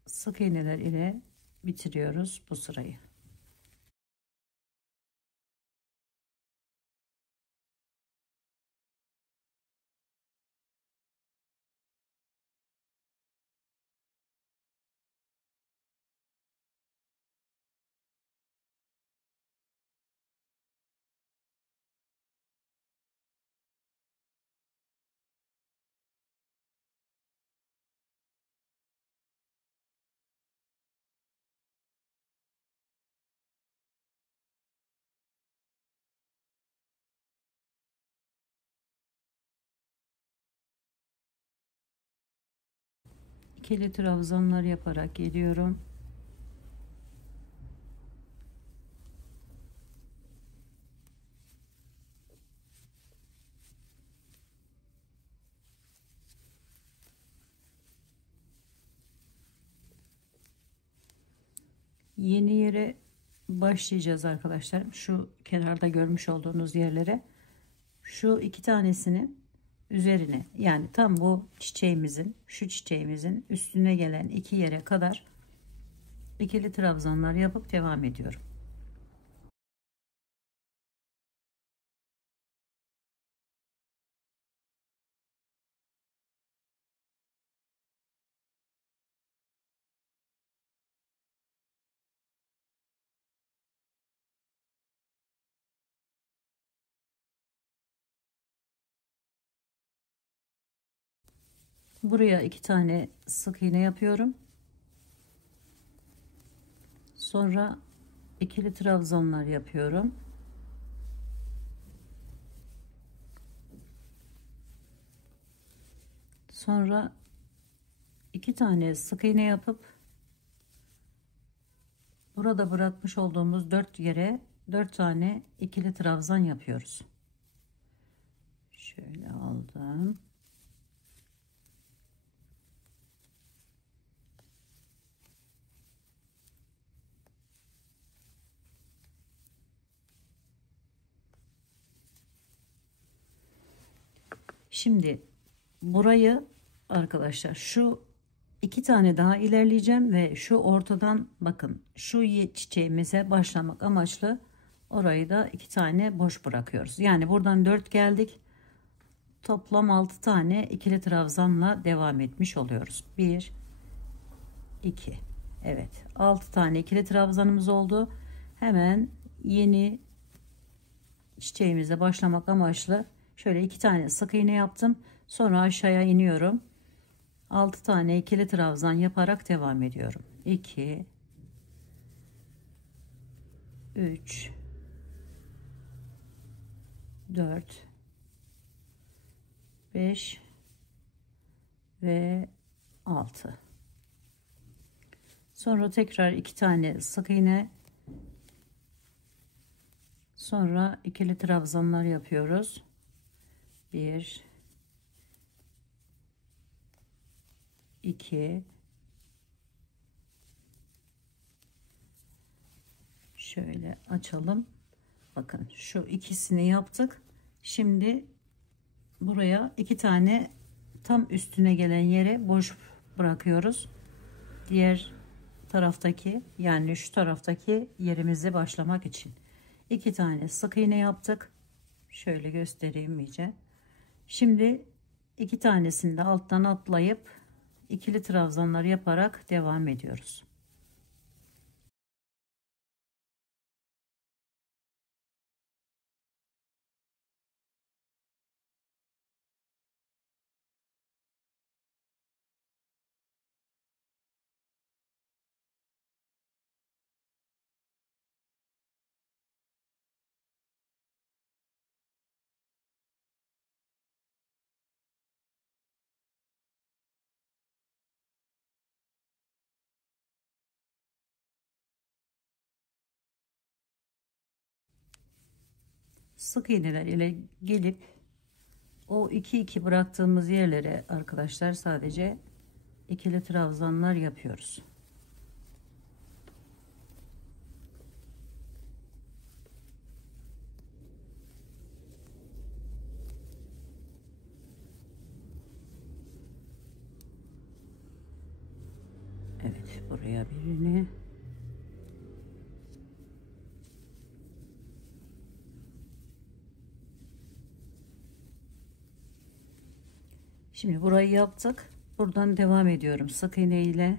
sık iğneler ile bitiriyoruz bu sırayı. İkili trabzanlar yaparak geliyorum. Yeni yere başlayacağız arkadaşlar. Şu kenarda görmüş olduğunuz yerlere şu iki tanesini üzerine, yani tam bu çiçeğimizin, şu çiçeğimizin üstüne gelen iki yere kadar ikili trabzanlar yapıp devam ediyorum. Buraya iki tane sık iğne yapıyorum. Sonra ikili trabzanlar yapıyorum. Sonra iki tane sık iğne yapıp burada bırakmış olduğumuz 4 yere 4 tane ikili trabzan yapıyoruz. Şöyle aldım. Şimdi burayı arkadaşlar şu iki tane daha ilerleyeceğim ve şu ortadan bakın şu çiçeğimize başlamak amaçlı orayı da iki tane boş bırakıyoruz. Yani buradan 4 geldik. Toplam 6 tane ikili trabzanla devam etmiş oluyoruz. 1 2 evet, 6 tane ikili trabzanımız oldu. Hemen yeni çiçeğimize başlamak amaçlı şöyle iki tane sık iğne yaptım. Sonra aşağıya iniyorum. 6 tane ikili trabzan yaparak devam ediyorum. 2 3 4 5 ve 6. Sonra tekrar iki tane sık iğne, sonra ikili trabzanlar yapıyoruz. 1 2 şöyle açalım. Bakın şu ikisini yaptık. Şimdi buraya 2 tane tam üstüne gelen yere boş bırakıyoruz. Diğer taraftaki, yani şu taraftaki yerimize başlamak için 2 tane sık iğne yaptık. Şöyle göstereyim iyice. Şimdi 2 tanesini de alttan atlayıp ikili trabzanlar yaparak devam ediyoruz. Sık iğneler ile gelip o 2 bıraktığımız yerlere arkadaşlar sadece ikili trabzanlar yapıyoruz. Evet, buraya birini, şimdi burayı yaptık. Buradan devam ediyorum sık iğne ile.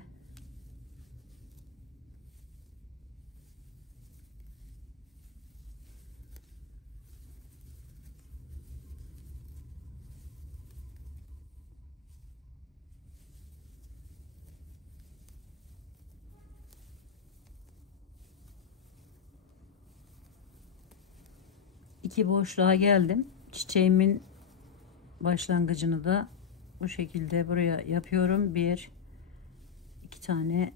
İki boşluğa geldim. Çiçeğimin başlangıcını da bu şekilde buraya yapıyorum. 2 tane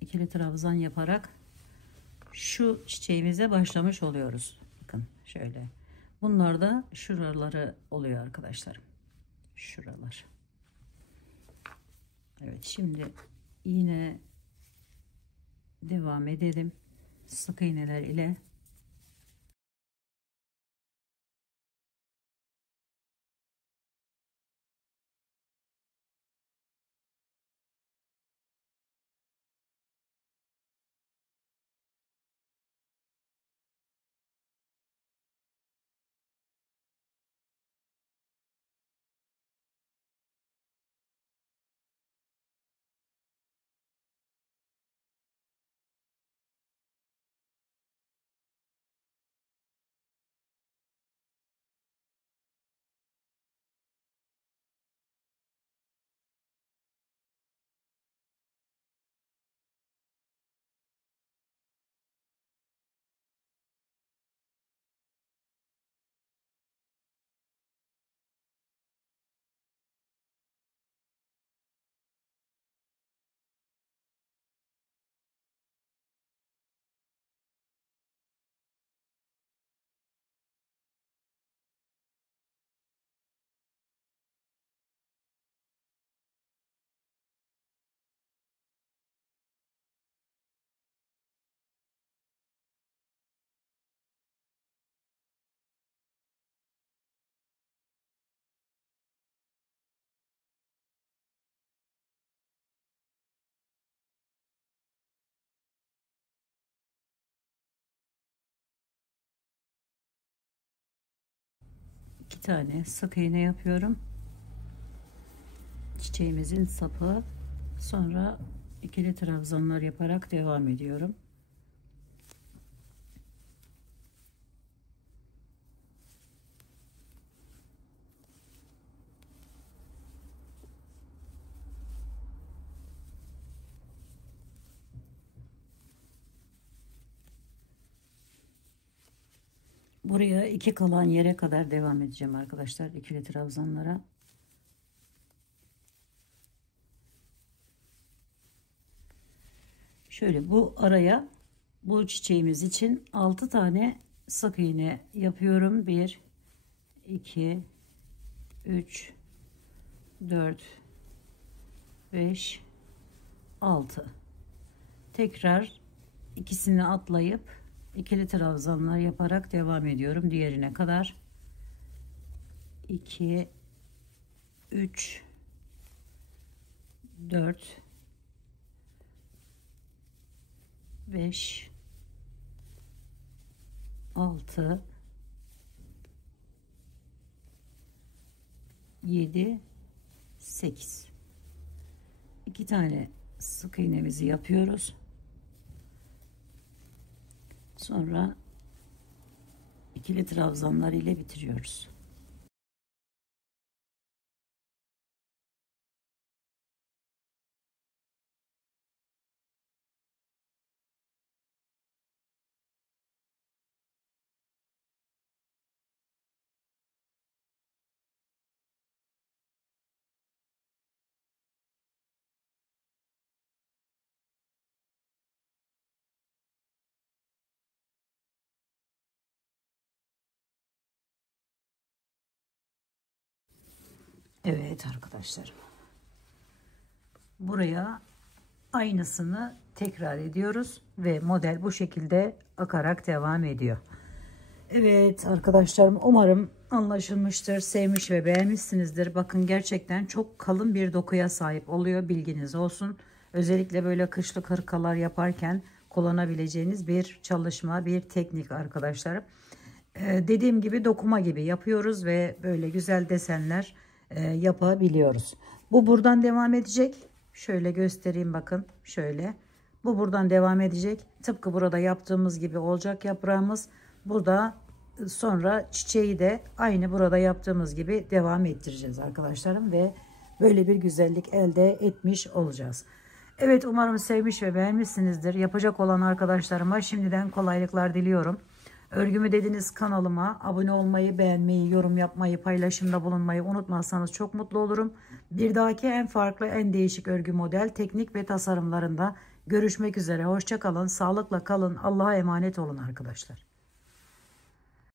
ikili trabzan yaparak şu çiçeğimize başlamış oluyoruz. Bakın şöyle. Bunlar da şuraları oluyor arkadaşlarım. Şuralar. Evet, şimdi yine devam edelim. Sık iğneler ile. İki tane sık iğne yapıyorum. Çiçeğimizin sapı, sonra ikili trabzanlar yaparak devam ediyorum. Buraya 2 kalan yere kadar devam edeceğim arkadaşlar, ikili trabzanlara. Şöyle bu araya, bu çiçeğimiz için 6 tane sık iğne yapıyorum. 1 2 3, 4, 5, 6. Tekrar ikisini atlayıp ikili trabzanlar yaparak devam ediyorum diğerine kadar. 2, 3, 4, 5, 6, 7, 8. 2 tane sık iğnemizi yapıyoruz. Sonra ikili trabzanlar ile bitiriyoruz. Evet arkadaşlarım. Buraya aynısını tekrar ediyoruz ve model bu şekilde akarak devam ediyor. Evet arkadaşlarım, umarım anlaşılmıştır, sevmiş ve beğenmişsinizdir. Bakın gerçekten çok kalın bir dokuya sahip oluyor, bilginiz olsun. Özellikle böyle kışlık hırkalar yaparken kullanabileceğiniz bir çalışma, bir teknik arkadaşlarım. Dediğim gibi dokuma gibi yapıyoruz ve böyle güzel desenler yapabiliyoruz. Bu buradan devam edecek. Şöyle göstereyim, bakın şöyle. Bu buradan devam edecek. Tıpkı burada yaptığımız gibi olacak yaprağımız. Burada sonra çiçeği de aynı burada yaptığımız gibi devam ettireceğiz arkadaşlarım ve böyle bir güzellik elde etmiş olacağız. Evet, umarım sevmiş ve beğenmişsinizdir. Yapacak olan arkadaşlarıma şimdiden kolaylıklar diliyorum. Örgümü Dediniz kanalıma abone olmayı, beğenmeyi, yorum yapmayı, paylaşımda bulunmayı unutmazsanız çok mutlu olurum. Bir dahaki en farklı, en değişik örgü model, teknik ve tasarımlarında görüşmek üzere. Hoşça kalın, sağlıkla kalın, Allah'a emanet olun arkadaşlar.